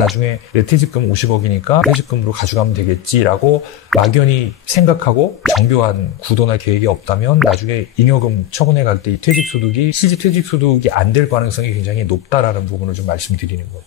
나중에 내 퇴직금 50억이니까 퇴직금으로 가져가면 되겠지라고 막연히 생각하고 정교한 구도나 계획이 없다면 나중에 잉여금 처분해 갈 때 이 퇴직소득이 실질 퇴직소득이 안 될 가능성이 굉장히 높다라는 부분을 좀 말씀드리는 거예요.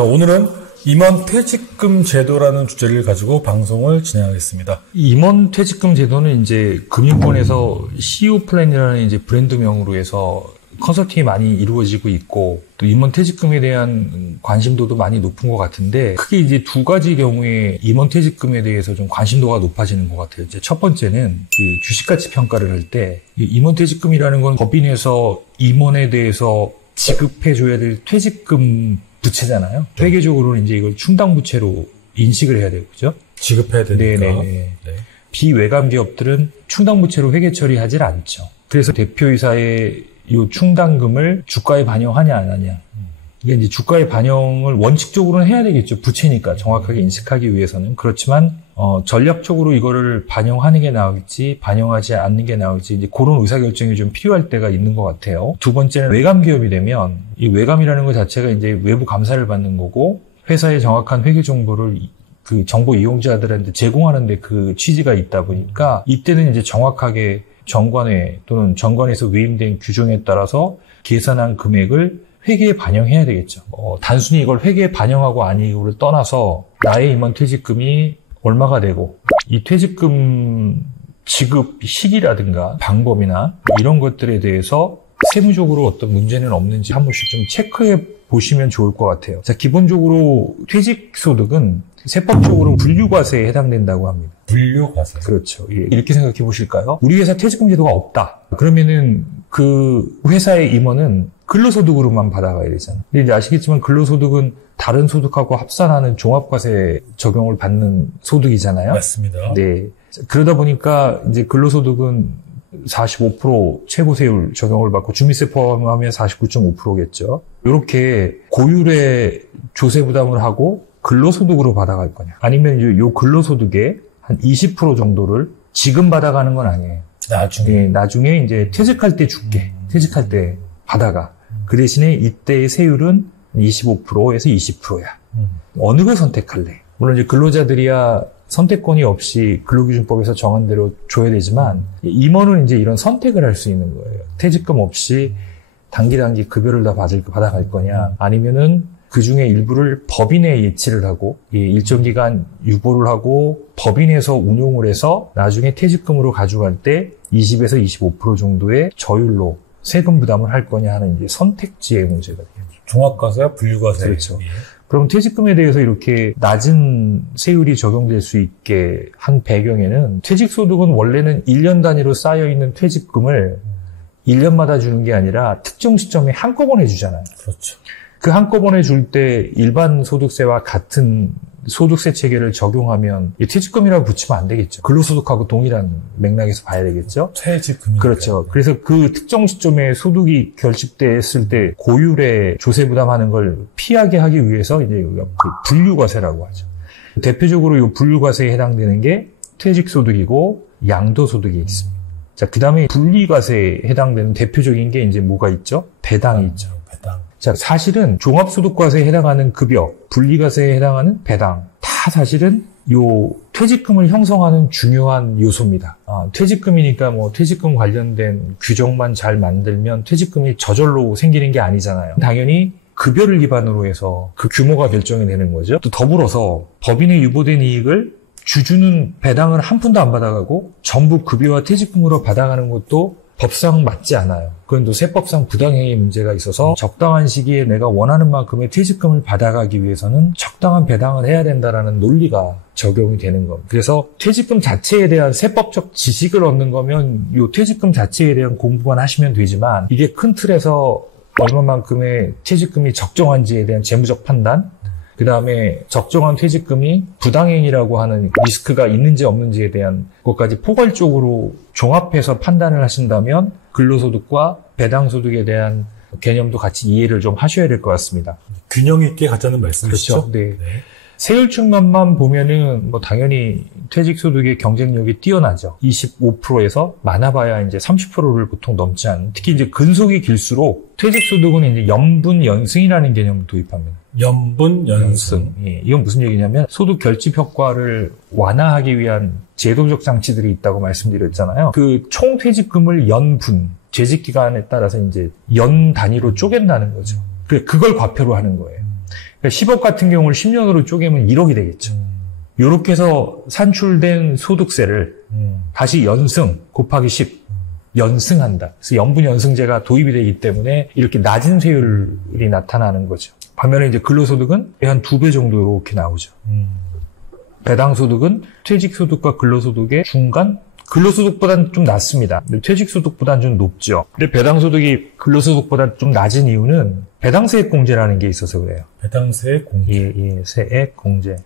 오늘은 임원 퇴직금 제도라는 주제를 가지고 방송을 진행하겠습니다. 임원 퇴직금 제도는 이제 금융권에서 CEO 플랜이라는 이제 브랜드명으로 해서 컨설팅이 많이 이루어지고 있고 또 임원 퇴직금에 대한 관심도도 많이 높은 것 같은데 크게 이제 두 가지 경우에 임원 퇴직금에 대해서 좀 관심도가 높아지는 것 같아요. 이제 첫 번째는 주식가치 평가를 할 때 임원 퇴직금이라는 건 법인에서 임원에 대해서 지급해줘야 될 퇴직금 부채잖아요. 회계적으로는 이제 이걸 충당부채로 인식을 해야 되고, 그죠? 지급해야 되니까. 네네. 네. 비외감 기업들은 충당부채로 회계 처리하질 않죠. 그래서 대표이사의 이 충당금을 주가에 반영하냐 안 하냐. 이게 이제 주가에 반영을 원칙적으로는 해야 되겠죠. 부채니까 정확하게 인식하기 위해서는. 그렇지만 전략적으로 이거를 반영하는 게 나을지 반영하지 않는 게 나을지 이제 그런 의사결정이 좀 필요할 때가 있는 것 같아요. 두 번째는 외감 기업이 되면 이 외감이라는 것 자체가 이제 외부 감사를 받는 거고 회사의 정확한 회계 정보를 그 정보 이용자들한테 제공하는 데 그 취지가 있다 보니까 이때는 이제 정확하게 정관회 또는 정관에서 위임된 규정에 따라서 계산한 금액을 회계에 반영해야 되겠죠. 단순히 이걸 회계에 반영하고 아니고를 떠나서 나의 임원 퇴직금이 얼마가 되고 이 퇴직금 지급 시기라든가 방법이나 이런 것들에 대해서 세무적으로 어떤 문제는 없는지 한 번씩 좀 체크해 보시면 좋을 것 같아요. 자, 기본적으로 퇴직소득은 세법적으로 분류과세에 해당된다고 합니다. 분류과세? 그렇죠. 이렇게 생각해 보실까요? 우리 회사 퇴직금 제도가 없다. 그러면은 그 회사의 임원은 근로소득으로만 받아가야 되잖아요. 근데 이제 아시겠지만 근로소득은 다른 소득하고 합산하는 종합과세 적용을 받는 소득이잖아요. 맞습니다. 네. 그러다 보니까 이제 근로소득은 45% 최고세율 적용을 받고 주민세 포함하면 49.5%겠죠. 이렇게 고율의 조세 부담을 하고 근로소득으로 받아갈 거냐. 아니면 요 근로소득의 한 20% 정도를 지금 받아가는 건 아니에요. 나중에? 네, 나중에 이제 퇴직할 때 줄게. 퇴직할 때 받아가. 그 대신에 이때의 세율은 25%에서 20%야. 어느 걸 선택할래? 물론 이제 근로자들이야 선택권이 없이 근로기준법에서 정한 대로 줘야 되지만 임원은 이제 이런 선택을 할 수 있는 거예요. 퇴직금 없이 단기 급여를 다 받아갈 거냐 아니면은 그 중에 일부를 법인에 예치를 하고 일정 기간 유보를 하고 법인에서 운용을 해서 나중에 퇴직금으로 가져갈 때 20에서 25% 정도의 저율로 세금 부담을 할 거냐 하는 이제 선택지의 문제가 돼요. 종합과세와 분류과세. 그렇죠. 그럼 퇴직금에 대해서 이렇게 낮은 세율이 적용될 수 있게 한 배경에는 퇴직소득은 원래는 1년 단위로 쌓여있는 퇴직금을 1년마다 주는 게 아니라 특정 시점에 한꺼번에 주잖아요. 그렇죠. 그 한꺼번에 줄 때 일반 소득세와 같은 소득세 체계를 적용하면 퇴직금이라고 붙이면 안 되겠죠. 근로소득하고 동일한 맥락에서 봐야 되겠죠. 퇴직금이 그렇죠. 그래서 그 특정 시점에 소득이 결집됐을 때 고율의 조세 부담하는 걸 피하게 하기 위해서 이제 우리가 그 분류과세라고 하죠. 대표적으로 이 분류과세에 해당되는 게 퇴직소득이고 양도소득이 있습니다. 자, 그 다음에 분리과세에 해당되는 대표적인 게 이제 뭐가 있죠? 배당이 있죠. 배당. 자, 사실은 종합소득과세에 해당하는 급여, 분리과세에 해당하는 배당, 다 사실은 요 퇴직금을 형성하는 중요한 요소입니다. 퇴직금이니까 뭐 퇴직금 관련된 규정만 잘 만들면 퇴직금이 저절로 생기는 게 아니잖아요. 당연히 급여를 기반으로 해서 그 규모가 결정이 되는 거죠. 또 더불어서 법인에 유보된 이익을 주주는 배당을 한 푼도 안 받아가고 전부 급여와 퇴직금으로 받아가는 것도 법상 맞지 않아요. 그건 또 세법상 부당행위 문제가 있어서 적당한 시기에 내가 원하는 만큼의 퇴직금을 받아가기 위해서는 적당한 배당을 해야 된다라는 논리가 적용이 되는 겁니다. 그래서 퇴직금 자체에 대한 세법적 지식을 얻는 거면 이 퇴직금 자체에 대한 공부만 하시면 되지만 이게 큰 틀에서 얼마만큼의 퇴직금이 적정한지에 대한 재무적 판단, 그 다음에 적정한 퇴직금이 부당행위라고 하는 리스크가 있는지 없는지에 대한 것까지 포괄적으로 종합해서 판단을 하신다면 근로소득과 배당소득에 대한 개념도 같이 이해를 좀 하셔야 될 것 같습니다. 균형 있게 가자는 말씀이시죠? 그렇죠. 네. 세율측면만 보면은 뭐 당연히 퇴직소득의 경쟁력이 뛰어나죠. 25%에서 많아봐야 이제 30%를 보통 넘지 않는. 특히 이제 근속이 길수록 퇴직소득은 이제 연분연승이라는 개념을 도입합니다. 연분연승. 예, 이건 무슨 얘기냐면 소득 결집 효과를 완화하기 위한 제도적 장치들이 있다고 말씀드렸잖아요. 그 총 퇴직금을 연분, 재직 기간에 따라서 이제 연 단위로 쪼갠다는 거죠. 그걸 과표로 하는 거예요. 그러니까 10억 같은 경우를 10년으로 쪼개면 1억이 되겠죠. 요렇게 해서 산출된 소득세를 다시 연승 곱하기 10 연승한다. 그래서 연분연승제가 도입이 되기 때문에 이렇게 낮은 세율이 나타나는 거죠. 반면에 이제 근로소득은 한 2배 정도 이렇게 나오죠. 배당소득은 퇴직소득과 근로소득의 중간? 근로소득보다는 좀 낮습니다. 근데 퇴직소득보다는 좀 높죠. 근데 배당소득이 근로소득보다 좀 낮은 이유는 배당세액공제라는 게 있어서 그래요. 배당세액공제. 예, 세액공제.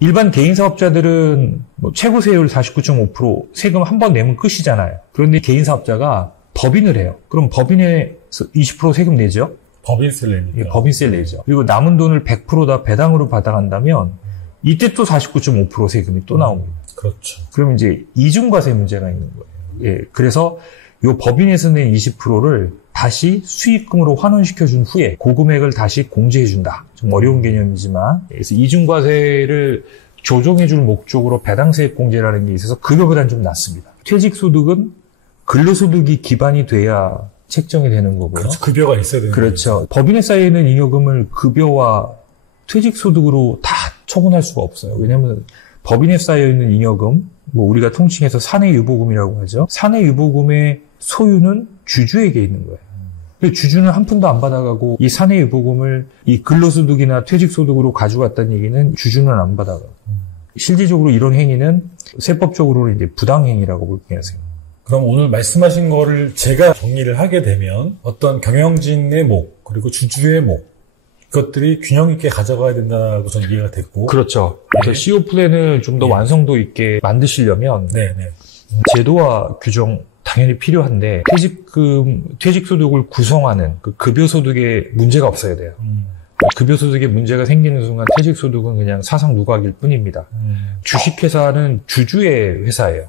일반 개인사업자들은 뭐 최고세율 49.5% 세금 한 번 내면 끝이잖아요. 그런데 개인사업자가 법인을 해요. 그럼 법인에서 20% 세금 내죠? 법인세를 냅니다. 예, 법인세를 내죠. 그리고 남은 돈을 100% 다 배당으로 받아간다면 이때 또 49.5% 세금이 또 나옵니다. 그렇죠. 그럼 이제 이중과세 문제가 있는 거예요. 예, 그래서 요 법인에서 낸 20%를 다시 수익금으로 환원시켜준 후에 그 금액을 다시 공제해준다. 좀 어려운 개념이지만 그래서 이중과세를 조정해줄 목적으로 배당세액 공제라는 게 있어서 급여보다는 좀 낮습니다. 퇴직소득은 근로소득이 기반이 돼야 책정이 되는 거고요. 그렇죠. 급여가 있어야 되는 그렇죠. 거죠. 법인에 쌓여있는 잉여금을 급여와 퇴직소득으로 다 처분할 수가 없어요. 왜냐하면 법인에 쌓여있는 잉여금, 뭐 우리가 통칭해서 사내유보금이라고 하죠. 사내유보금의 소유는 주주에게 있는 거예요. 근데 주주는 한 푼도 안 받아가고 이 사내유보금을 이 근로소득이나 퇴직소득으로 가져갔다는 얘기는 주주는 안 받아가고. 실질적으로 이런 행위는 세법적으로 이제 부당행위라고 볼게요. 그럼 오늘 말씀하신 거를 제가 정리를 하게 되면 어떤 경영진의 목, 그리고 주주의 목, 이것들이 균형 있게 가져가야 된다고 저는 이해가 됐고. 그렇죠. 그래서 CO 플랜을 좀 더 완성도 있게 만드시려면 제도와 규정 당연히 필요한데 퇴직소득을 구성하는 그 급여소득에 문제가 없어야 돼요. 급여소득에 문제가 생기는 순간 퇴직소득은 그냥 사상 누각일 뿐입니다. 주식회사는 주주의 회사예요.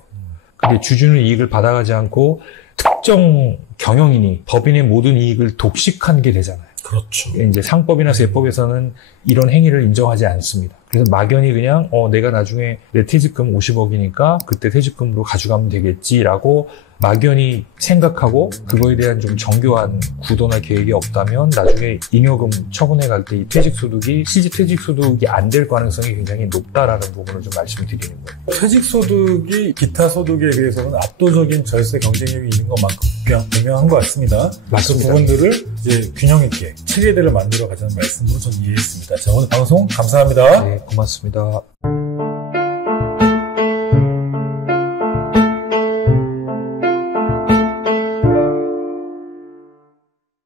근데 주주는 이익을 받아가지 않고 특정 경영인이 법인의 모든 이익을 독식한 게 되잖아요. 그렇죠. 이제 상법이나 세법에서는 이런 행위를 인정하지 않습니다. 그래서 막연히 그냥 내가 나중에 내 퇴직금 50억이니까 그때 퇴직금으로 가져가면 되겠지라고 막연히 생각하고 그거에 대한 좀 정교한 구도나 계획이 없다면 나중에 잉여금 처분해 갈 때 이 퇴직소득이 실제 퇴직소득이 안 될 가능성이 굉장히 높다라는 부분을 좀 말씀을 드리는 거예요. 퇴직소득이 기타 소득에 비해서는 압도적인 절세 경쟁력이 있는 것만큼 분명한 것 같습니다. 맞습니다. 그 부분들을 이제 균형 있게 체계들을 만들어 가자는 말씀으로 저는 이해했습니다. 자, 오늘 방송 감사합니다. 네, 고맙습니다.